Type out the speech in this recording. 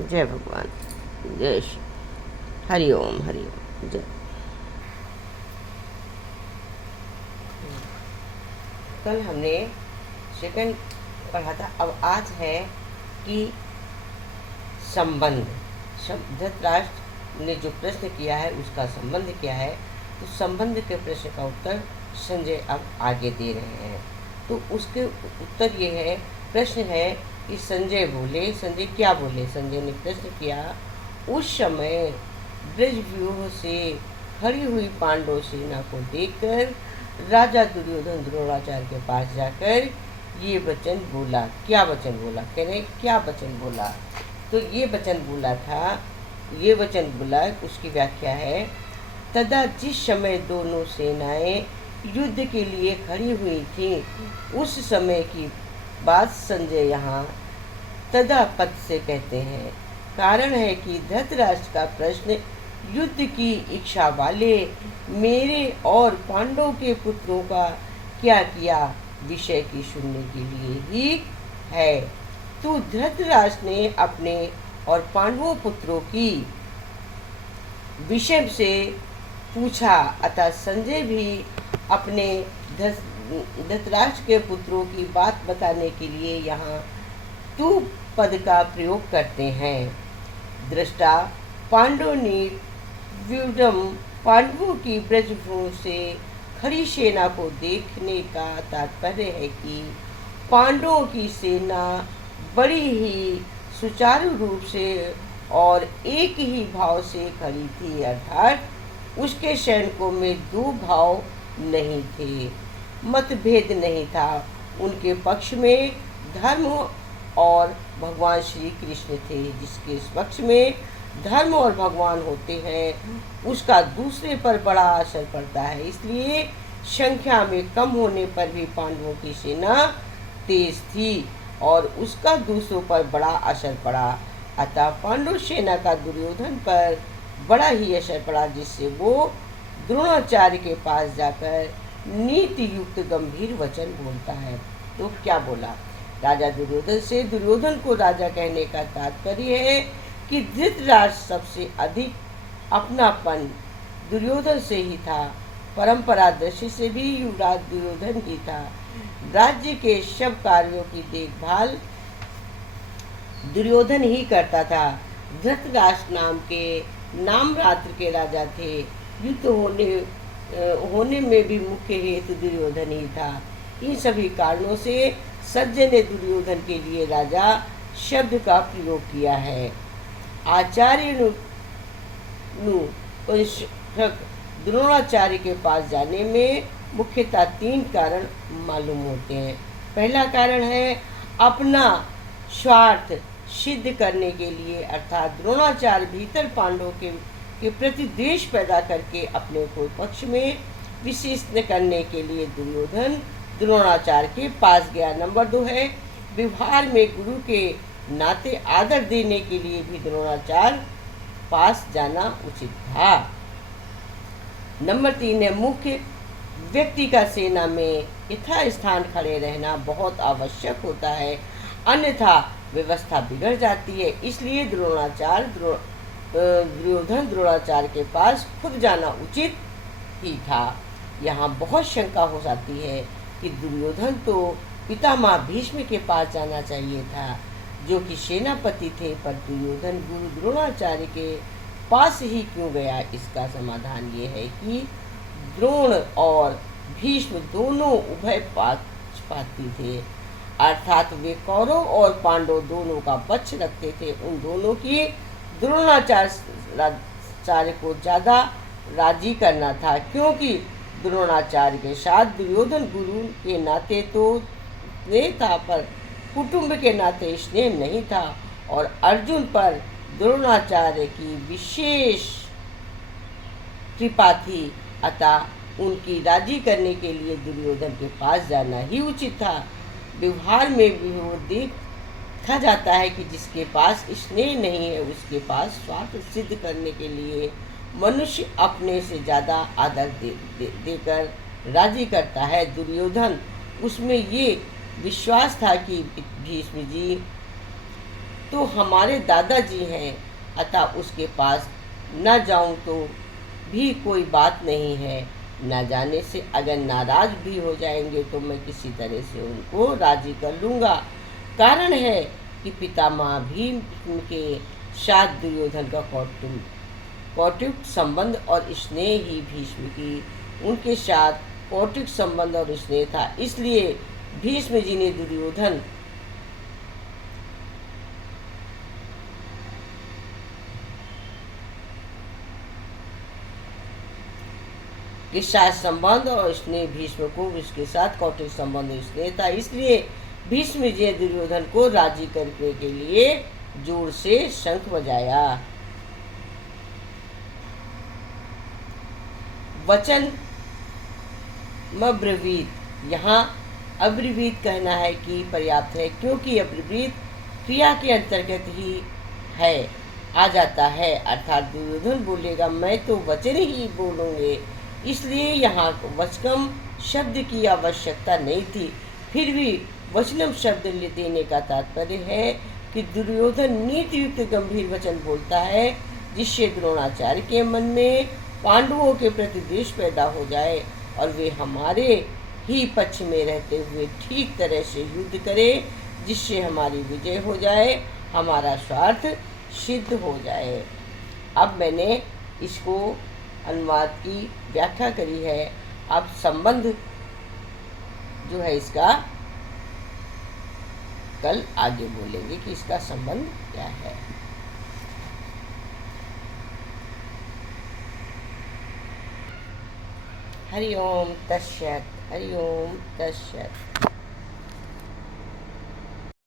जय भगवान। जय श्री हरि ओम हरि ओम। जय। कल हमने सेकंड पढ़ा था, अब आज है कि संबंध। धृतराष्ट्र ने जो प्रश्न किया है उसका संबंध क्या है, तो संबंध के प्रश्न का उत्तर संजय अब आगे दे रहे हैं। तो उसके उत्तर ये है, प्रश्न है कि संजय बोले, संजय क्या बोले। संजय ने प्रश्न किया, उस समय ब्रजव्यूह से खड़ी हुई पांडव सेना को देखकर राजा दुर्योधन द्रोणाचार्य के पास जाकर ये वचन बोला। क्या वचन बोला, कह रहे क्या वचन बोला, तो ये वचन बोला था, ये वचन बोला, उसकी व्याख्या है, तदा जिस समय दोनों सेनाएं युद्ध के लिए खड़ी हुई थी उस समय की बात संजय यहाँ तदा पद से कहते हैं। कारण है कि धृतराष्ट्र का प्रश्न युद्ध की इच्छा वाले मेरे और पांडव के पुत्रों का क्या किया विषय की सुनने के लिए ही है। तो धृतराष्ट्र ने अपने और पांडवों पुत्रों की विषय से पूछा, अतः संजय भी अपने धृतराष्ट्र के पुत्रों की बात बताने के लिए यहाँ तू पद का प्रयोग करते हैं। दृष्टा पांडव ने व्यूढ़म, पांडवों की ब्रजभूमि से खड़ी सेना को देखने का तात्पर्य है कि पांडवों की सेना बड़ी ही सुचारू रूप से और एक ही भाव से खड़ी थी, अर्थात उसके सैनिकों में दो भाव नहीं थे, मतभेद नहीं था। उनके पक्ष में धर्म और भगवान श्री कृष्ण थे। जिसके पक्ष में धर्म और भगवान होते हैं उसका दूसरे पर बड़ा असर पड़ता है। इसलिए संख्या में कम होने पर भी पांडवों की सेना तेज थी और उसका दूसरों पर बड़ा असर पड़ा। अतः पांडव सेना का दुर्योधन पर बड़ा ही असर पड़ा, जिससे वो द्रोणाचार्य के पास जाकर नीति युक्त गंभीर वचन बोलता है। तो क्या बोला राजा दुर्योधन से? दुर्योधन को राजा कहने का तात्पर्य है कि धृतराष्ट्र सबसे अधिक अपनापन दुर्योधन से ही था। परंपरा दृष्टि से भी युवराज दुर्योधन ही था। राज्य के सब कार्यों की देखभाल दुर्योधन ही करता था। धृतराष्ट्र नाम के नामरात्र के राजा थे। युद्ध होने में भी मुख्य हेतु दुर्योधन ही था। इन सभी कारणों से सज्जन ने दुर्योधन के लिए राजा शब्द का प्रयोग किया है। आचार्य द्रोणाचार्य के पास जाने में मुख्यतः तीन कारण मालूम होते हैं। पहला कारण है अपना स्वार्थ सिद्ध करने के लिए, अर्थात द्रोणाचार्य भीतर पांडवों के प्रति द्वेष पैदा करके अपने को पक्ष में विशिष्ट करने के लिए दुर्योधन द्रोणाचार्य के पास गया। नंबर 2 है व्यवहार में गुरु के नाते आदर देने के लिए भी द्रोणाचार्य पास जाना उचित था। नंबर 3 है मुख्य व्यक्ति का सेना में यथास्थान खड़े रहना बहुत आवश्यक होता है, अन्यथा व्यवस्था बिगड़ जाती है। इसलिए दुर्योधन द्रोणाचार्य के पास खुद जाना उचित ही था। यहाँ बहुत शंका हो जाती है कि दुर्योधन तो पितामह भीष्म के पास जाना चाहिए था, जो कि सेनापति थे, पर दुर्योधन गुरु द्रोणाचार्य के पास ही क्यों गया? इसका समाधान ये है कि द्रोण और भीष्म दोनों उभय पक्षपाती थे, अर्थात वे कौरव और पांडव दोनों का पक्ष रखते थे। उन दोनों की द्रोणाचार्य को ज़्यादा राजी करना था, क्योंकि द्रोणाचार्य के साथ दुर्योधन गुरु के नाते तो स्नेह था, पर कुटुंब के नाते स्नेह नहीं था, और अर्जुन पर द्रोणाचार्य की विशेष कृपा थी। अतः उनकी राजी करने के लिए दुर्योधन के पास जाना ही उचित था। व्यवहार में भी वो देखा जाता है कि जिसके पास स्नेह नहीं है उसके पास स्वार्थ सिद्ध करने के लिए मनुष्य अपने से ज़्यादा आदर देकर राजी करता है। दुर्योधन, उसमें ये विश्वास था कि भीष्म जी तो हमारे दादाजी हैं, अतः उसके पास न जाऊं तो भी कोई बात नहीं है। न जाने से अगर नाराज भी हो जाएंगे तो मैं किसी तरह से उनको राजी कर लूँगा। कारण है कि पितामह भीम के साथ दुर्योधन का कौटुक संबंध और स्नेह ही भीष्म की उनके साथ कौटुक संबंध और स्नेह था। इसलिए भीष्म जी ने दुर्योधन के साथ संबंध और स्नेह भीष्म को उसके साथ कौटुक संबंध और स्नेह था। इसलिए भीष्म जी ने दुर्योधन को राजी करने के लिए जोर से शंख बजाया। वचन अब्रवीत, यहाँ अब्रवीत कहना है कि पर्याप्त है, क्योंकि अब्रवीत क्रिया के अंतर्गत ही है आ जाता है, अर्थात दुर्योधन बोलेगा मैं तो वचन ही बोलूँगे। इसलिए यहाँ वचकम शब्द की आवश्यकता नहीं थी। फिर भी वचनम शब्द देने का तात्पर्य है कि दुर्योधन नीति युक्त गंभीर वचन बोलता है, जिससे द्रोणाचार्य के मन में पांडवों के प्रति द्वेष पैदा हो जाए और वे हमारे ही पक्ष में रहते हुए ठीक तरह से युद्ध करें, जिससे हमारी विजय हो जाए, हमारा स्वार्थ सिद्ध हो जाए। अब मैंने इसको अनुवाद की व्याख्या करी है। अब संबंध जो है इसका कल आगे बोलेंगे कि इसका संबंध क्या है। हरि ओम तत्सत, हरि ओम तत्सत।